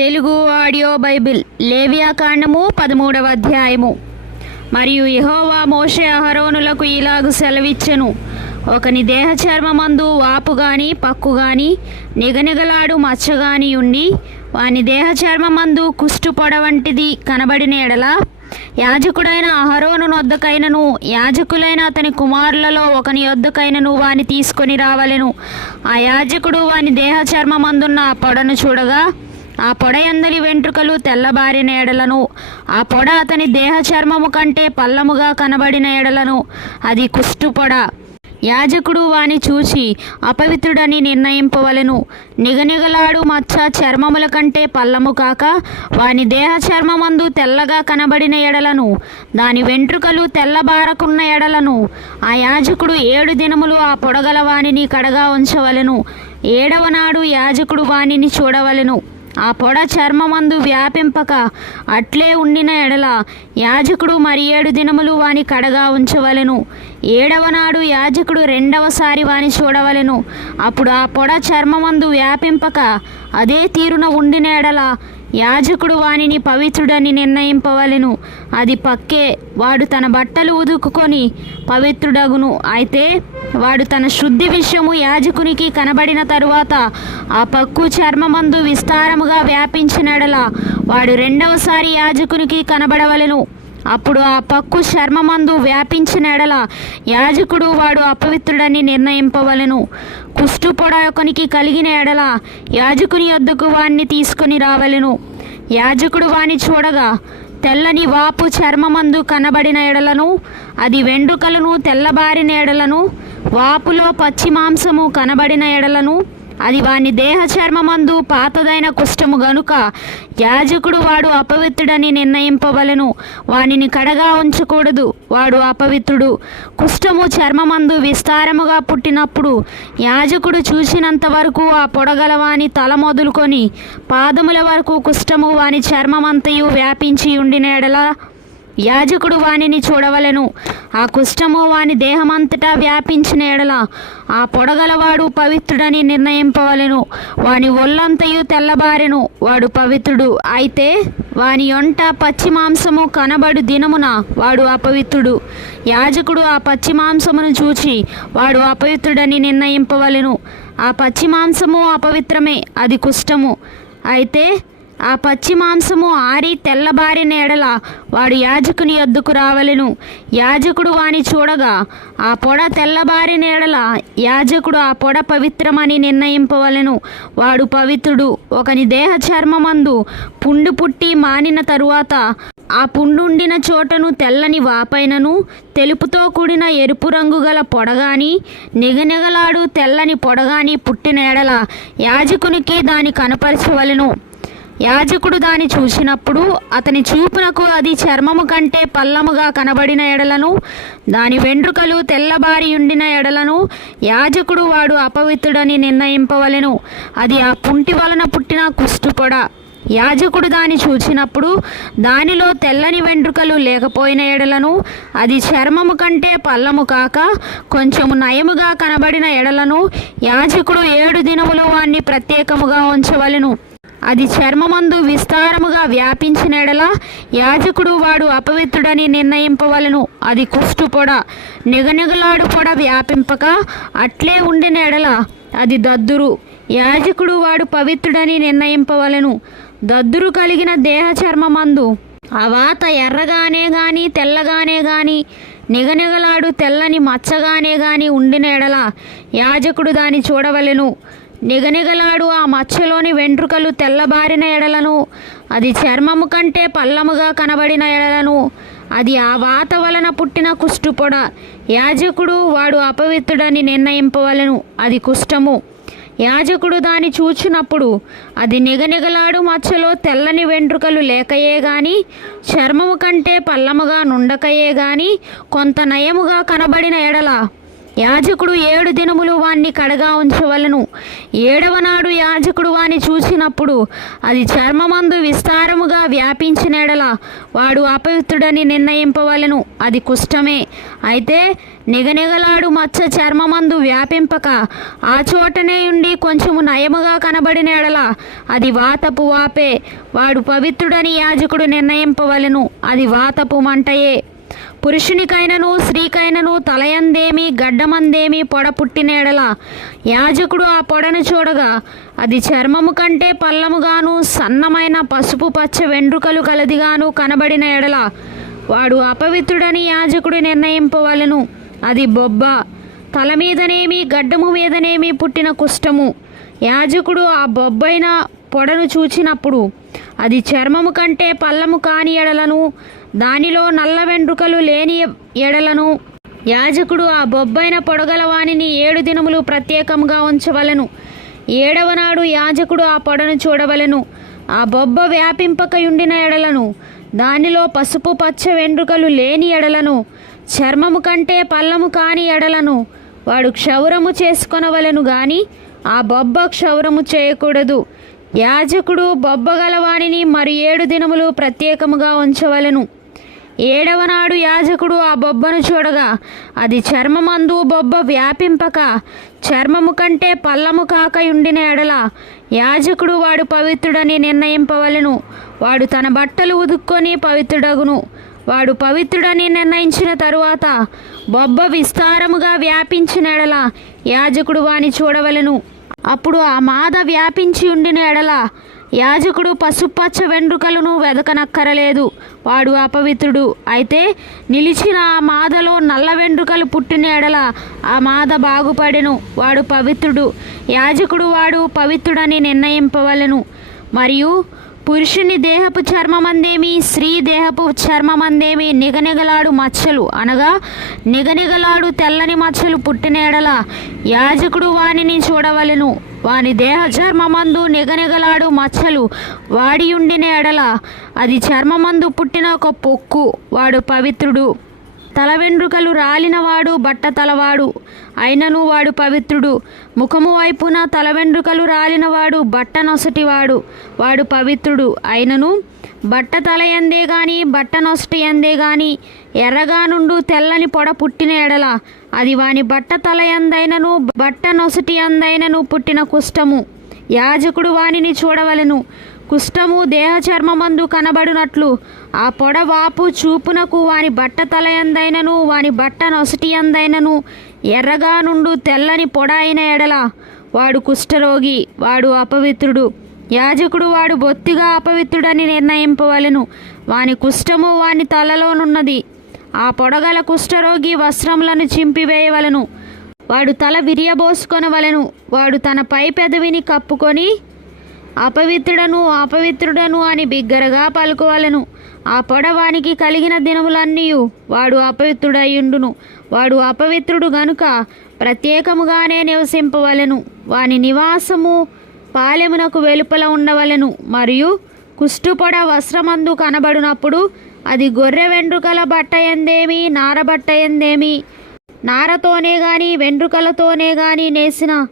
Telugu audio Bible లేవియా కాండము పదమూడవ అధ్యాయము. మరియు యహోవా మోషే అహరోనులకు ఇలాగు సెలవిచ్చెను. ఒకని దేహచర్మమందు వాపు గాని పక్కు గాని నిగనిగలాడు మచ్చ గాని ఉండి వాని దేహచర్మమందు కుష్టు పొడ వంటిది కనబడిన ఎడల యాజకుడైన అహరోను వద్దకైనను యాజకులైన అతని కుమారులలో ఒకని యొద్దకైనను వాని తీసుకొని రావలెను. ఆ యాజకుడు వాని దేహచర్మమందున్న ఆ పొడను చూడగా ఆ పొడ అందరి వెంట్రుకలు తెల్లబారిన ఎడలను ఆ పొడ అతని దేహ చర్మము కంటే పల్లముగా కనబడిన ఎడలను అది కుష్టు పొడ. యాజకుడు వాని చూచి అపవిత్రుడని నిర్ణయింపవలెను. నిగనిగలాడు మచ్చ చర్మముల కంటే పల్లము కాక వాని దేహ చర్మమందు తెల్లగా కనబడిన ఎడలను దాని వెంట్రుకలు తెల్లబారకున్న ఎడలను ఆ యాజకుడు ఏడు దినములు ఆ పొడగల వానిని కడగా ఉంచవలెను. ఏడవ నాడు యాజకుడు వానిని చూడవలెను. ఆ పొడ చర్మమందు వ్యాపింపక అట్లే ఉండిన ఎడల యాజకుడు మరి ఏడు దినములు వాని కడగా ఉంచవలెను. ఏడవ నాడు యాజకుడు రెండవసారి వాని చూడవలెను. అప్పుడు ఆ పొడ చర్మమందు వ్యాపింపక అదే తీరున ఉండిన ఎడల యాజకుడు వానిని పవిత్రుడని నిర్ణయింపవలెను. అది పక్కే వాడు తన బట్టలు ఉదుకుకొని పవిత్రుడగును. అయితే వాడు తన శుద్ధి విషయము యాజకునికి కనబడిన తరువాత ఆ పక్కు చర్మమందు విస్తారముగా వ్యాపించినడల వాడు రెండవసారి యాజకునికి కనబడవలెను. అప్పుడు ఆ పక్కు చర్మమందు వ్యాపించిన ఎడల యాజకుడు వాడు అపవిత్రుడని నిర్ణయింపవలెను. కుష్టు పొడ కలిగిన ఎడల యాజకుని వద్దకు వాణ్ణి తీసుకొని రావలెను. యాజకుడు వాని చూడగా తెల్లని వాపు చర్మమందు కనబడిన ఎడలను అది వెండ్రుకలను తెల్లబారిన ఎడలను వాపులో పచ్చి మాంసము కనబడిన ఎడలను అది వాని దేహ చర్మమందు పాతదైన కుష్టము గనుక యాజకుడు వాడు అపవిత్రుడని నిర్ణయింపవలెను. వానిని కడగా ఉంచకూడదు వాడు అపవిత్రుడు. కుష్టము చర్మమందు విస్తారముగా పుట్టినప్పుడు యాజకుడు చూసినంత వరకు ఆ పొడగల వాని తల మొదలుకొని పాదముల వరకు కుష్టము వాని చర్మమంతయు వ్యాపించి ఉండిన ఎడల యాజకుడు వానిని చూడవలెను. ఆ కుష్టము వాని దేహమంతటా వ్యాపించిన ఎడల ఆ పొడగలవాడు పవిత్రుడని నిర్ణయింపవలెను. వాని ఒళ్ళంతయు తెల్లబారెను. వాడు పవిత్రుడు అయితే వాని యొంట పచ్చి మాంసము కనబడు దినమున వాడు అపవిత్రుడు. యాజకుడు ఆ పచ్చి మాంసమును చూచి వాడు అపవిత్రుడని నిర్ణయింపవలెను. ఆ పచ్చి మాంసము అపవిత్రమే అది కుష్టము అయితే ఆ పచ్చి మాంసము ఆరి తెల్లబారిన ఎడల వాడు యాజకుని ఎద్దుకు రావలెను. యాజకుడు వాని చూడగా ఆ పొడ తెల్లబారిన ఎడల యాజకుడు ఆ పొడ పవిత్రమని నిర్ణయింపవలెను. వాడు పవిత్రుడు ఒకని దేహ చర్మమందు పుండు పుట్టి మానిన తరువాత ఆ పుండుండిన చోటను తెల్లని వాపైనను తెలుపుతో కూడిన ఎరుపు రంగు గల పొడగాని నిగనిగలాడు తెల్లని పొడగాని పుట్టిన ఎడల యాజకునికి దాని కనపరచవలెను. యాజకుడు దాని చూసినప్పుడు అతని చూపునకు అది చర్మము కంటే పల్లముగా కనబడిన ఎడలను దాని వెంట్రుకలు తెల్లబారి ఉండిన ఎడలను యాజకుడు వాడు అపవిత్రుడని నిర్ణయింపవలెను. అది ఆ పుంటి వలన పుట్టిన కుష్టుపొడ. యాజకుడు దాని చూచినప్పుడు దానిలో తెల్లని వెంట్రుకలు లేకపోయిన ఎడలను అది చర్మము కంటే పల్లము కాక కొంచెము నయముగా కనబడిన ఎడలను యాజకుడు ఏడు దినములు వాణ్ణి ప్రత్యేకముగా ఉంచవలెను. అది చర్మమందు విస్తారముగా వ్యాపించిన ఎడల యాజకుడు వాడు అపవిత్రుడని నిర్ణయింపవలెను. అది కుష్టు పొడ నిగనిగలాడు పొడ వ్యాపింపక అట్లే ఉండిన ఎడల అది దద్దురు. యాజకుడు వాడు పవిత్రుడని నిర్ణయింపవలెను. దద్దురు కలిగిన దేహ చర్మమందు ఆ వాత ఎర్రగానే గాని తెల్లగానే గాని నిగనిగలాడు తెల్లని మచ్చగానే గాని ఉండిన ఎడల యాజకుడు దాన్ని చూడవలెను. నిగనిగలాడు ఆ మచ్చలోని వెంట్రుకలు తెల్లబారిన ఎడలను అది చర్మము కంటే పల్లముగా కనబడిన ఎడలను అది ఆ వాత వలన పుట్టిన కుష్టుపొడ యాజకుడు వాడు అపవిత్రుడని నిర్ణయింపవలెను అది కుష్టము యాజకుడు దాన్ని చూచినప్పుడు అది నిగనిగలాడు మచ్చలో తెల్లని వెంట్రుకలు లేకయే గాని చర్మము కంటే పల్లముగా నుండకయే గాని కొంత నయముగా కనబడిన ఎడల యాజకుడు ఏడు దినములు వాణ్ణి కడగా ఉంచవలను. ఏడవ నాడు యాజకుడు వాని చూసినప్పుడు అది చర్మమందు విస్తారముగా వ్యాపించిన ఎడల వాడు అపవిత్రుడని నిర్ణయింపవలను. అది కుష్టమే అయితే నిగనిగలాడు మచ్చ చర్మమందు వ్యాపింపక ఆ చోటనే ఉండి కొంచెము నయముగా కనబడినడల అది వాతపు వాపే. వాడు పవిత్రుడని యాజకుడు నిర్ణయింపవలను. అది వాతపు మంటయే. పురుషునికైనను స్త్రీకైనను తలయందేమి గడ్డమందేమి పొడ పుట్టినేడల. యాజకుడు ఆ పొడను చూడగా అది చర్మము కంటే పల్లముగాను సన్నమైన పసుపు పచ్చ వెండ్రుకలు కలదిగాను కనబడిన ఎడల. వాడు అపవిత్రుడని యాజకుడు నిర్ణయింపవలను. అది బొబ్బ. తల మీదనేమి గడ్డము మీదనేమి పుట్టిన కుష్టము యాజకుడు ఆ బొబ్బైన పొడను చూచినప్పుడు అది చర్మము కంటే పల్లము కాని ఎడలను దానిలో నల్ల వెంట్రుకలు లేని ఎడలను యాజకుడు ఆ బొబ్బైన పొడగల వాణిని ఏడు దినములు ప్రత్యేకంగా ఉంచవలెను. ఏడవ నాడు యాజకుడు ఆ పొడను చూడవలెను. ఆ బొబ్బ వ్యాపింపకయుండిన ఎడలను దానిలో పసుపు పచ్చ వెంట్రుకలు లేని ఎడలను చర్మము కంటే పల్లము కాని ఎడలను వాడు క్షౌరము చేసుకొనవలెను గాని ఆ బొబ్బ క్షౌరము చేయకూడదు. యాజకుడు బొబ్బగలవాణిని మరి ఏడు దినములు ప్రత్యేకముగా ఉంచవలను. ఏడవ నాడు యాజకుడు ఆ బొబ్బను చూడగా అది చర్మమందు బొబ్బ వ్యాపింపక చర్మము కంటే పల్లము కాక ఉండిన ఎడల యాజకుడు వాడు పవిత్రుడని నిర్ణయింపవలను. వాడు తన బట్టలు ఉదుక్కొని పవిత్రుడగును. వాడు పవిత్రుడని నిర్ణయించిన తరువాత బొబ్బ విస్తారముగా వ్యాపించిన ఎడల యాజకుడు వాని చూడవలెను. అప్పుడు ఆ మాద వ్యాపించి ఉండిన ఎడల యాజకుడు పసుపచ్చ వెండ్రుకలను వెదకనక్కరలేదు. వాడు అపవిత్రుడు. అయితే నిలిచిన ఆ మాదలో నల్ల వెండ్రుకలు పుట్టిన ఎడల ఆ మాద బాగుపడెను. వాడు పవిత్రుడు. యాజకుడు వాడు పవిత్రుడని నిర్ణయింపవలెను. మరియు పురుషుని దేహపు చర్మమందేమి స్త్రీ దేహపు చర్మమందేమి నిగనిగలాడు మచ్చలు అనగా నిగనిగలాడు తెల్లని మచ్చలు పుట్టిన ఎడల యాజకుడు వానిని చూడవలెను. వాని దేహ చర్మమందు నిగనిగలాడు మచ్చలు వాడి ఉండిన ఎడల అది చర్మమందు పుట్టిన ఒక పొక్కు. వాడు పవిత్రుడు. తల వెండ్రుకలు రాలినవాడు బట్ట తలవాడు అయినను వాడు పవిత్రుడు. ముఖము వైపున తల వెండ్రుకలు రాలినవాడు బట్ట నొసటివాడు వాడు పవిత్రుడు. అయినను బట్ట తల ఎందే గాని బట్ట నొసటి ఎందే గాని ఎర్రగా నుండు తెల్లని పొడ పుట్టిన ఎడల అది వాని బట్ట తల ఎందైనను బట్ట నొసటి ఎందైనను పుట్టిన కుష్టము యాజకుడు వానిని చూడవలెను. కుష్టము దేహ చర్మమందు కనబడునట్లు. ఆ పొడవాపు చూపునకు వాని బట్ట తలయందైనను వాని బట్ట నొసటి అందైనను ఎర్రగా నుండు తెల్లని పొడ అయిన ఎడల. వాడు కుష్ఠరోగి వాడు అపవిత్రుడు. యాజకుడు వాడు బొత్తిగా అపవిత్రుడని నిర్ణయింపవలెను. వాని కుష్టము వాని తలలోనున్నది. ఆ పొడగల కుష్ఠరోగి వస్త్రములను చింపివేయవలెను. వాడు తల విరియబోసుకొనవలెను. వాడు తన పై పెదవిని కప్పుకొని అపవిత్రుడను అపవిత్రుడను అని బిగ్గరగా పలుకోవలను. ఆ పొడవానికి కలిగిన దినములన్నీ వాడు అపవిత్రుడయ్యుండును. వాడు అపవిత్రుడు గనుక ప్రత్యేకముగానే నివసింపవలెను. వాని నివాసము పాలెమునకు వెలుపల ఉండవలెను. మరియు కుష్టుపొడ వస్త్రమందు కనబడినప్పుడు అది గొర్రె వెంట్రుకల బట్ట ఎందేమి నారబట్ట ఎందేమి నారతోనే గాని వెంట్రుకలతోనే గాని నేసిన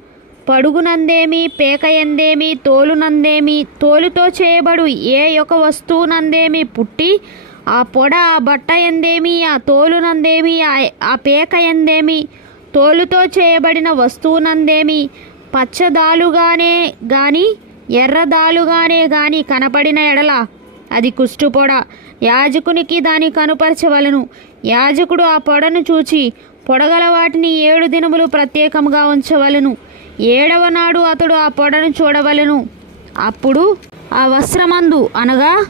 పడుగునందేమి పేక ఎందేమి తోలునందేమి తోలుతో చేయబడు ఏ యొక్క వస్తువునందేమి పుట్టి ఆ పొడ ఆ బట్ట ఎందేమి ఆ తోలునందేమి ఆ- ఆ పేక ఎందేమి తోలుతో చేయబడిన వస్తువునందేమి పచ్చదాలుగానే గాని ఎర్రదాలుగానే గాని కనపడిన ఎడల. అది కుష్టు పొడ. యాజకునికి దాని కనుపరచవలను. యాజకుడు ఆ పొడను చూచి పొడగల వాటిని ఏడు దినములు ప్రత్యేకంగా ఉంచవలెను. ఏడవ నాడు అతడు ఆ పొడను చూడవలెను. అప్పుడు ఆ వస్త్రమందు అనగా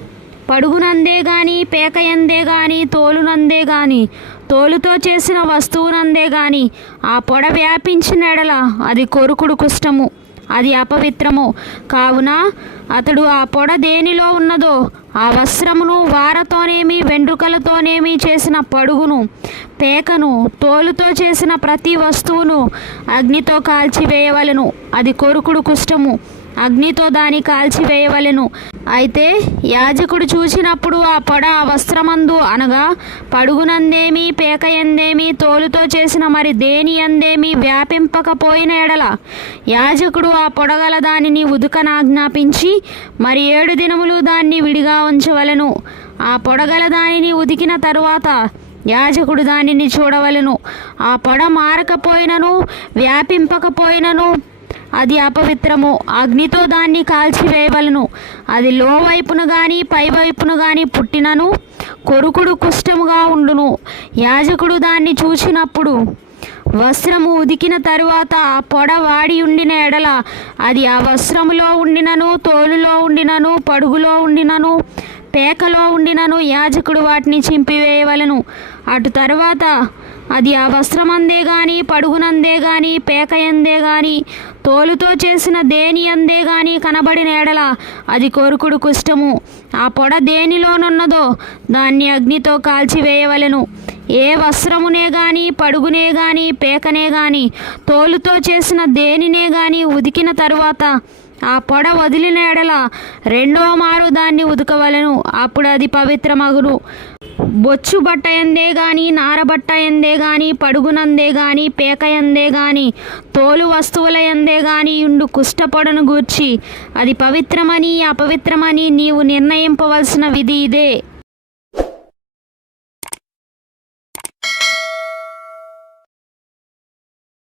పడుగునందే గాని పేకయందే గాని తోలునందే గాని తోలుతో చేసిన వస్తువునందే గాని ఆ పొడ వ్యాపించిన ఎడల అది కొరుకుడు కుష్టము అది అపవిత్రము. కావున అతడు ఆ పొడ దేనిలో ఉన్నదో ఆ వస్త్రమును వారతోనేమి వెంట్రుకలతోనేమి చేసిన పడుగును పేకను తోలుతో చేసిన ప్రతి వస్తువును అగ్నితో కాల్చివేయవలను. అది కొరుకుడు కుష్టము అగ్నితో దాని కాల్చివేయవలను. అయితే యాజకుడు చూసినప్పుడు ఆ పొడ ఆ వస్త్రమందు అనగా పడుగునందేమి పేక ఎందేమి తోలుతో చేసిన మరి దేని ఎందేమి వ్యాపింపకపోయిన ఎడల. యాజకుడు ఆ పొడగల దానిని ఉదుకనాజ్ఞాపించి మరి ఏడు దినములు దాన్ని విడిగా ఉంచవలెను. ఆ పొడగల దానిని ఉదికిన తరువాత యాజకుడు దానిని చూడవలెను. ఆ పొడ మారకపోయినను వ్యాపింపకపోయినను అది అపవిత్రము. అగ్నితో దాన్ని కాల్చివేయవలను. అది లోవైపును గాని పైవైపును గాని పుట్టినను. కొరుకుడు కుష్టముగా ఉండును. యాజకుడు దాన్ని చూచినప్పుడు వస్త్రము ఉదికిన తరువాత ఆ పొడ వాడి ఉండిన ఎడల అది ఆ వస్త్రములో ఉండినను తోలులో ఉండినను పడుగులో ఉండినను పేకలో ఉండినను యాజకుడు వాటిని చింపివేయవలను. అటు తరువాత అది ఆ వస్త్రమందే గాని పడుగునందే గాని పేకయందే గాని తోలుతో చేసిన దేని అందే గాని కనబడిన ఎడల అది కోరుకుడు కుష్టము ఆ పొడ దేనిలోనున్నదో దాన్ని అగ్నితో కాల్చివేయవలెను ఏ వస్త్రమునే గాని పడుగునే గాని పేకనే గాని తోలుతో చేసిన దేనినే గాని ఉదికిన తరువాత ఆ పొడ వదిలిన ఎడల రెండో మారు దాన్ని ఉదకవలెను. అప్పుడు అది పవిత్రమగును. బొచ్చు బట్ట ఎందే గాని నారబట్ట ఎందే గాని పడుగునందే గాని పేక ఎందే గాని తోలు వస్తువుల ఎందే గాని ఉండు కుష్టపొడను గూర్చి అది పవిత్రమని అపవిత్రమని నీవు నిర్ణయింపవలసిన విధి ఇదే.